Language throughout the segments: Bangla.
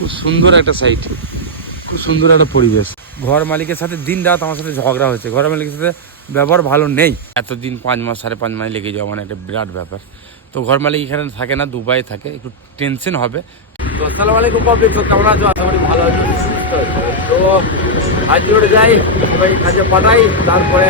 খুব সুন্দর একটা সাইট, খুব সুন্দর একটা পরিবেশ। ঘর মালিকের সাথে দিন রাত আমার সাথে ঝগড়া হচ্ছে, ঘর মালিকের সাথে ব্যবহার ভালো নেই। এতদিন 5 মাস 5.5 মাস লেগে যাওয়া মানে একটা বিরাট ব্যাপার। তো ঘর মালিক এখানে থাকে না, দুবাই থাকে, একটু টেনশন হবে। তো আসসালামু আলাইকুম পাবলিক, তো কেমন আছো? আশা করি ভালো আছো। তো আজ রোডে যাই, সবাই কাজে পাঠাই, তারপরে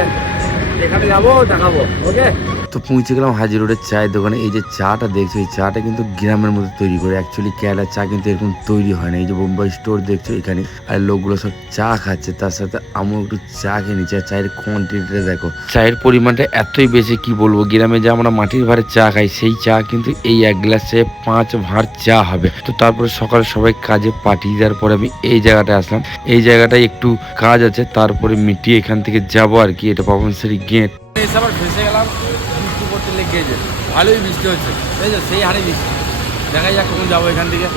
এখানে যাবো, দেখাবো। ওকে, তো পৌঁছে গেলাম হাজি রোডের চায়ের দোকানে। এই যে চাটা দেখছো, এই চাটা কিন্তু গ্রামের মধ্যে তৈরি করে। অ্যাকচুয়ালি কেরালার চা কিন্তু এরকম তৈরি হয় না। এই যে বোম্বাই স্টোর দেখছো এখানে, আর লোকগুলো সব চা খাচ্ছে, তার সাথে আমিও একটু চা খেয়ে নিচ্ছি। আর চায়ের কোয়ান্টিটিটা দেখো, চায়ের পরিমাণটা এতই বেশি কি বলবো। গ্রামে যে আমরা মাটির ভাঁড়ের চা খাই, সেই চা কিন্তু এই এক গ্লাসে 5 ভাঁড় চা হবে। তো তারপরে সকালে সবাই কাজে পাঠিয়ে দেওয়ার পরে আমি এই জায়গাটায় আসলাম। এই জায়গাটায় একটু কাজ আছে, তারপরে মিটিয়ে এখান থেকে যাবো আর কি। এটা পাবনশ্রী গেট। এসে আবার ফেসে গেলাম, বৃষ্টি পড়তে লেগেছে, ভালোই বৃষ্টি হচ্ছে, তাই তো সেই হারে বৃষ্টি। দেখা যাক কখন যাবো এখান থেকে।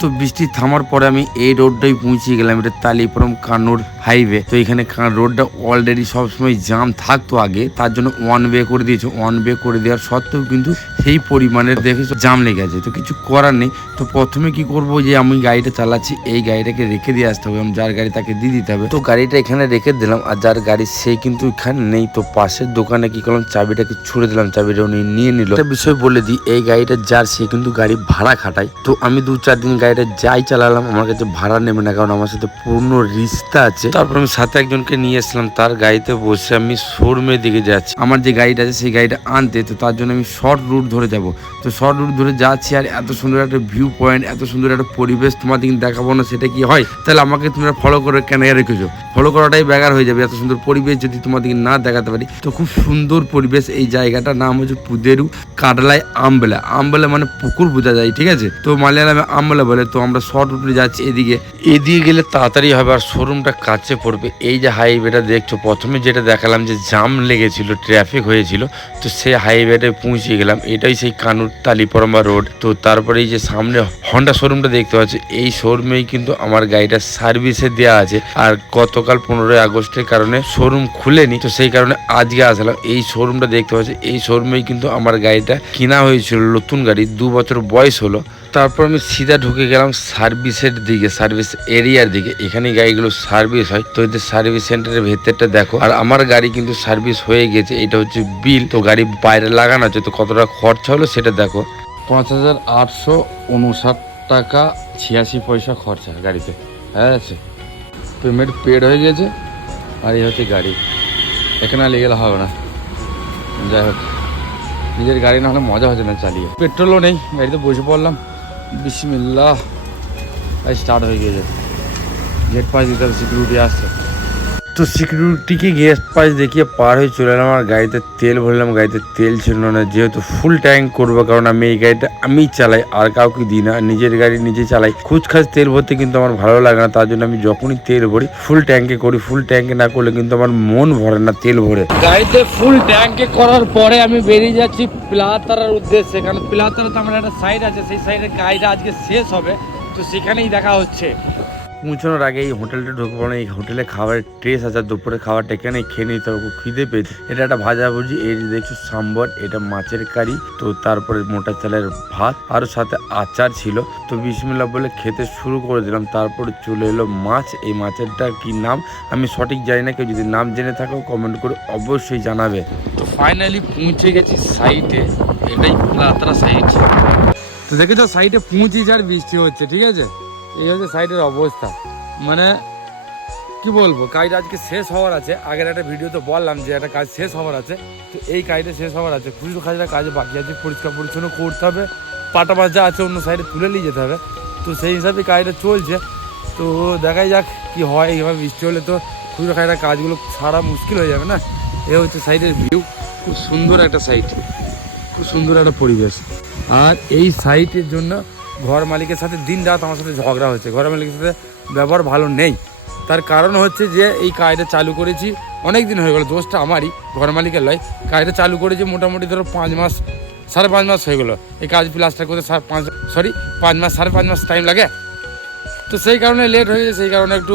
তো বৃষ্টি থামার পরে আমি এই রোডটাই পৌঁছে গেলাম। এটা তালিপুরম কান্নুর হাইওয়ে। তো এখানে রোডটা অলরেডি সবসময় জাম থাকতো আগে, তার জন্য ওয়ান ওয়ে করে দিয়েছে। ওয়ান ওয়ে করে দেওয়ার সত্ত্বেও কিন্তু সেই পরিমাণের দেখে জাম লেগে আছে, তো কিছু করার নেই। তো প্রথমে কি করব, যে আমি গাড়িটা চালাচ্ছি, এই গাড়িটাকে রেখে দিয়ে আসতে হবে। যার গাড়ি তাকে দিয়ে দিতে হবে। তো গাড়িটা এখানে রেখে দিলাম, আর যার গাড়ি সে কিন্তু এখানে নেই। তো পাশের দোকানে কি করলাম, চাবিটাকে ছুড়ে দিলাম, চাবিটা উনি নিয়ে নিল। একটা বিষয় বলে দিই, এই গাড়িটা যার, সে কিন্তু গাড়ি ভাড়া খাটায়। তো আমি 2-4 দিন গাড়িটা যাই চালালাম, আমার কাছে ভাড়া নেবে না, কারণ আমার সাথে পূর্ণ রিস্তা আছে। তারপর আমি সাথে একজনকে নিয়ে এসলাম, তার গাড়িতে বসে আমি শোরুমের দিকে যাচ্ছি আমার যে গাড়িটা আছে সেই গাড়িটা আনতে। তো তার জন্য আমি শর্ট রুট ধরে যাব। তো শর্ট রুট ধরে যাচ্ছি, আর এত সুন্দর একটা ভিউ পয়েন্ট, এত সুন্দর একটা পরিবেশ তোমাদের দেখাবো না সেটা কি হয়? তাহলে আমাকে তোমরা ফলো করে কেন রেখেছো? ফলো করাটাই বেকার হয়ে যাবে। এত সুন্দর পরিবেশ যদি তোমাদের না দেখাতে পারি। তো খুব সুন্দর পরিবেশ। এই জায়গাটার নাম হচ্ছে পুদেরু কাডলাই আমবেলা। আমবেলা মানে পুকুর বোঝা যায়, ঠিক আছে? তো মালয়ালামে আমবেলা বলে। তো আমরা শর্ট রুটে যাচ্ছি, এদিকে গেলে তাড়াতাড়ি হবে আর শোরুমটা কাছে পড়বে। এই যে হাইওয়েটা দেখছো, প্রথমে যেটা দেখালাম যে জাম লেগেছিল, ট্রাফিক হয়েছিল, তো সেই হাইওয়েতে পৌঁছে গেলাম। এটাই সেই কানুর তালিপরমা রোড। তো তারপরে এই যে সামনে হন্ডা শোরুমটা দেখতে পাচ্ছি, এই শোরুমেই কিন্তু আমার গাড়িটা সার্ভিসে দেওয়া আছে। আর গতকাল 15ই আগস্টের কারণে শোরুম খুলেনি, তো সেই কারণে আজকে আসলাম। এই শোরুমটা দেখতে পাচ্ছি, এই শোরুমেই কিন্তু আমার গাড়িটা কেনা হয়েছিল, নতুন গাড়ি, 2 বছর বয়স হলো। তারপর আমি সিধা ঢুকে গেলাম সার্ভিসের দিকে, সার্ভিস এরিয়ার দিকে। এখানে গাড়িগুলো সার্ভিস হয়। তো এদের সার্ভিস সেন্টারের ভেতরটা দেখো। আর আমার গাড়ি কিন্তু সার্ভিস হয়ে গেছে। এটা হচ্ছে বিল। তো গাড়ি বাইরে লাগানো আছে, তো কত টাকা খরচা হলো সেটা দেখো। 5,859 টাকা 86 পয়সা খরচা গাড়িতে। হ্যাঁ আছে, পেমেন্ট পেড হয়ে গেছে। আর এই হচ্ছে গাড়ি, এখানে লেগে গেলে হবে না। যাই হোক, নিজের গাড়ি না হলে মজা হচ্ছে না চালিয়ে। পেট্রোলও নেই, গাড়িতে বসে পড়লাম। বিসমিল্লাহ, স্টার্ট হয়ে গেছে। গেট পাস দিতে হবে, সিকিউরিটি আসছে। তো সিকিউরিটিকে গেট পাস দেখিয়ে পার হয়ে চলে এলাম। আমার গাড়িতে তেল ভরলাম, গাড়িতে তেল ছিল না, যেহেতু ফুল ট্যাঙ্ক করবো, কারণ আমি এই গাড়িটা আমি চালাই, আর কাউকে দিই না। নিজের গাড়ি নিজে চালাই। খুচখাচ তেল ভরতে কিন্তু আমার ভালো লাগে না, তার জন্য আমি যখনই তেল ভরি ফুল ট্যাঙ্কে করি। ফুল ট্যাঙ্কে না করলে কিন্তু আমার মন ভরে না তেল ভরে। গাড়িতে ফুল ট্যাঙ্কে করার পরে আমি বেরিয়ে যাচ্ছি পিলাতারার উদ্দেশ্যে, কারণ পিলাতারাতে আমার একটা সাইড আছে, সেই সাইডের গাড়িটা আজকে শেষ হবে। তো সেখানেই দেখা হচ্ছে। পৌঁছানোর আগে এই হোটেলটা ঢুকবো না। এই হোটেলে খাবারের টেস্ট আছে, দুপুরে খাবারটা এখানে খেয়ে নিতে হবে, খিদে পেয়েছে। এটা একটা ভাজাভুজি, এই যে দেখছো সাম্বর, এটা মাছের কারি। তো তারপরে মোটা চালের ভাত, আর সাথে আচার ছিল। তো বিসমিল্লাহ বলে খেতে শুরু করে দিলাম। তারপরে চলে এলো মাছ। এই মাছেরটা কি নাম আমি সঠিক জানি না, কেউ যদি নাম জেনে থাকো কমেন্ট করে অবশ্যই জানাবে। তো ফাইনালি পৌঁছে গেছি সাইটে, এটাই পিলাতারা সাইট। তো দেখেছো সাইটে পৌঁছেছি আর বৃষ্টি হচ্ছে, ঠিক আছে? এই হচ্ছে সাইডের অবস্থা। মানে কি বলবো, কাজটা আজকে শেষ হওয়ার আছে। আগের একটা ভিডিওতে বললাম যে একটা কাজ শেষ হওয়ার আছে, তো এই কাজটা শেষ হওয়ার আছে। খুচরো কাজটা কাজ বাকি আছে, পরিষ্কার পরিচ্ছন্ন করতে হবে, পাটা বাজা আছে অন্য সাইডে তুলে নিয়ে যেতে হবে। তো সেই হিসাবে কাজটা চলছে। তো দেখাই যাক কি হয়। এইভাবে বৃষ্টি হলে তো খুচরো কাজটা কাজগুলো সারা মুশকিল হয়ে যাবে না। এ হচ্ছে সাইডের ভিউ, খুব সুন্দর একটা সাইট, খুব সুন্দর একটা পরিবেশ। আর এই সাইটের জন্য ঘর মালিকের সাথে দিন রাত আমার সাথে ঝগড়া হচ্ছে, ঘর মালিকের সাথে ব্যবহার ভালো নেই। তার কারণ হচ্ছে যে এই কাজটা চালু করেছি অনেক দিন হয়ে গেলো, দোষটা আমারই, ঘর মালিকের নয়। কাজটা চালু করেছি মোটামুটি ধরো 5 মাস 5.5 মাস হয়ে গেলো। এই কাজ প্লাস্টার করতে 5 মাস 5.5 মাস টাইম লাগে। তো সেই কারণে লেট হয়ে গেছে, সেই কারণে একটু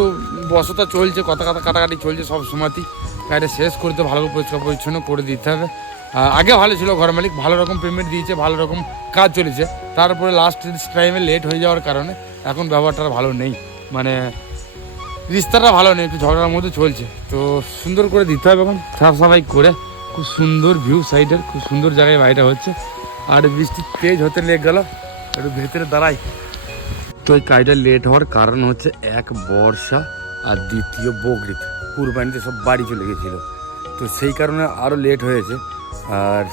বসতা চলছে, কথা কাটাকাটি চলছে। সব সময়তেই কাজটা শেষ করতে ভালো করে পরিষ্কার পরিচ্ছন্ন করে দিতে হবে। আগে ভালো ছিল, ঘর মালিক ভালো রকম পেমেন্ট দিয়েছে, ভালো রকম কাজ চলেছে। তারপরে লাস্ট টাইমে লেট হয়ে যাওয়ার কারণে এখন ব্যবহারটা ভালো নেই, মানে রিস্তাটা ভালো নেই, একটু ঝগড়ার মধ্যে চলছে। তো সুন্দর করে দিতে হবে এখন সাফ সাফাই করে। খুব সুন্দর ভিউ সাইডের, খুব সুন্দর জায়গায় বাড়িটা হচ্ছে। আর বৃষ্টি তেজ হতে লেগে গেল, একটু ভেতরে দাঁড়াই। তো এই কাজটা লেট হওয়ার কারণ হচ্ছে এক বর্ষা আর দ্বিতীয় বকরিদ, কুরবানিতে সব বাড়ি চলে গেছিলো, তো সেই কারণে আরও লেট হয়েছে। আর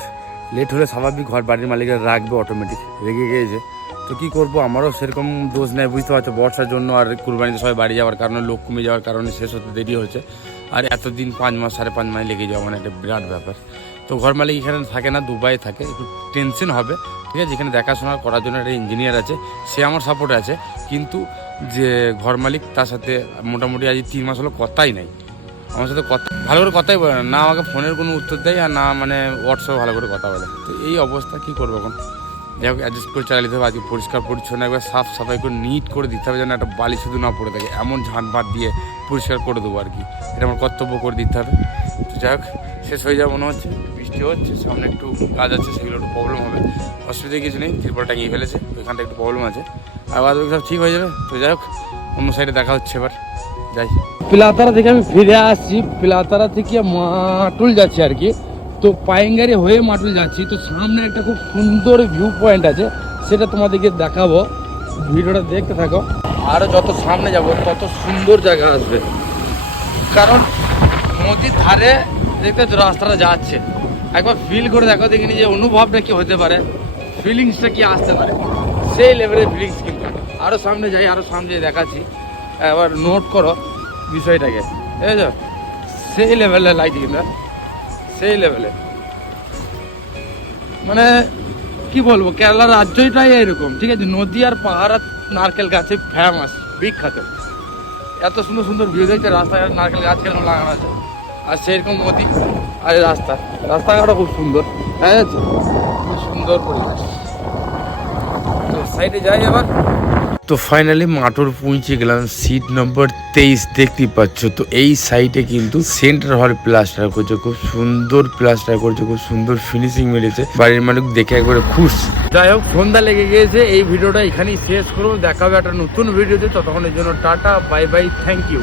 লেট হলে স্বাভাবিক ঘর বাড়ির মালিকেরা রাখবে, অটোমেটিক রেগে গিয়েছে। তো কী করবো, আমারও সেরকম দোষ নেই, বুঝতে পারছো, বর্ষার জন্য আর কুরবানিতে সবাই বাড়ি যাওয়ার কারণে, লোক কমে যাওয়ার কারণে শেষ হতে দেরি হচ্ছে। আর এতদিন 5 মাস 5.5 মাস লেগে যাওয়া মানে একটা বিরাট ব্যাপার। তো ঘর মালিক এখানে থাকে না, দুবাই থাকে, একটু টেনশন হবে, ঠিক আছে। যেখানে দেখাশোনা করার জন্য একটা ইঞ্জিনিয়ার আছে, সে আমার সাপোর্টে আছে, কিন্তু যে ঘর মালিক তার সাথে মোটামুটি আজ 3 মাস হলো কথাই নাই, আমার সাথে কথা ভালো করে কথাই বলে না, আমাকে ফোনের কোনো উত্তর দেয় আর না মানে হোয়াটসঅ্যাপে ভালো করে কথা বলে। তো এই অবস্থা কী করবো এখন, যাই হোক অ্যাডজাস্ট করে চালিয়ে দিতে হবে। আজকে পরিষ্কার পরিচ্ছন্ন একবার সাফ সাফাই করে নিট করে দিতে হবে, যেন একটা বালি শুধু না পড়ে থাকে, এমন ঝাঁটভাট দিয়ে পরিষ্কার করে দেবো আর কি, এটা আমার কর্তব্য করে দিতে হবে। তো যাই হোক শেষ হয়ে যাবে মনে হচ্ছে, বৃষ্টি হচ্ছে, সামনে একটু কাজ আছে, সেগুলো একটু প্রবলেম হবে, অসুবিধা কিছু নেই, তিরপল টাঙিয়ে ফেলেছে, ওইখানটা একটু প্রবলেম আছে, আর বাদ বাকি সব ঠিক হয়ে যাবে। তো যাই হোক অন্য সাইডে দেখা হচ্ছে এবার, যাই। পিলাতারা থেকে আমি ফিরে আসছি, পিলাতারা থেকে মাটুল যাচ্ছি আর কি। তো পাইঙ্গারি হয়ে মাটুল যাচ্ছি, তো সামনে একটা খুব সুন্দর ভিউ পয়েন্ট আছে, সেটা তোমাদেরকে দেখাবো, ভিডিওটা দেখতে থাকো। আরও যত সামনে যাব তত সুন্দর জায়গা আসবে, কারণ নদীর ধারে দেখতে তো রাস্তাটা যাচ্ছে, একবার ফিল করে দেখো, দেখিনি যে অনুভবটা কি হতে পারে, ফিলিংসটা কি আসতে পারে, সেই লেভেলের ফিলিংস। কিন্তু আরও সামনে যাই, আরও সামনে দেখাচ্ছি, এবার নোট করো বিষয়টাকে, ঠিক আছে, সেই লেভেলে লাগছে কিন্তু, সেই লেভেলে, মানে কি বলবো, কেরালার রাজ্যটাই এরকম, ঠিক আছে, নদী আর পাহাড় আর নারকেল গাছে ফেমাস, বিখ্যাত। এত সুন্দর সুন্দর ভিউ দেখছে, রাস্তাঘাট নারকেল গাছ কেন লাগানো আছে, আর সেরকম নদী আর রাস্তাঘাটও খুব সুন্দর, ঠিক আছে, খুব সুন্দর পরিবেশ। তো সাইডে যাই এবার। তো ফাইনালি মাটোর পৌঁছে গেলাম, সিট নম্বর 23 দেখতেই পাচ্ছ। তো এই সাইটে কিন্তু সেন্টার হল প্লাস্টার করছে, খুব সুন্দর প্লাস্টার করছে, খুব সুন্দর ফিনিশিং মেরেছে, বাড়ির মালিক দেখে একবারে খুশ। যাই হোক সন্ধ্যা লেগে গিয়েছে, এই ভিডিওটা এখানেই শেষ করবো, দেখা হবে একটা নতুন ভিডিওতে, ততক্ষণের জন্য tata, bye bye, thank you.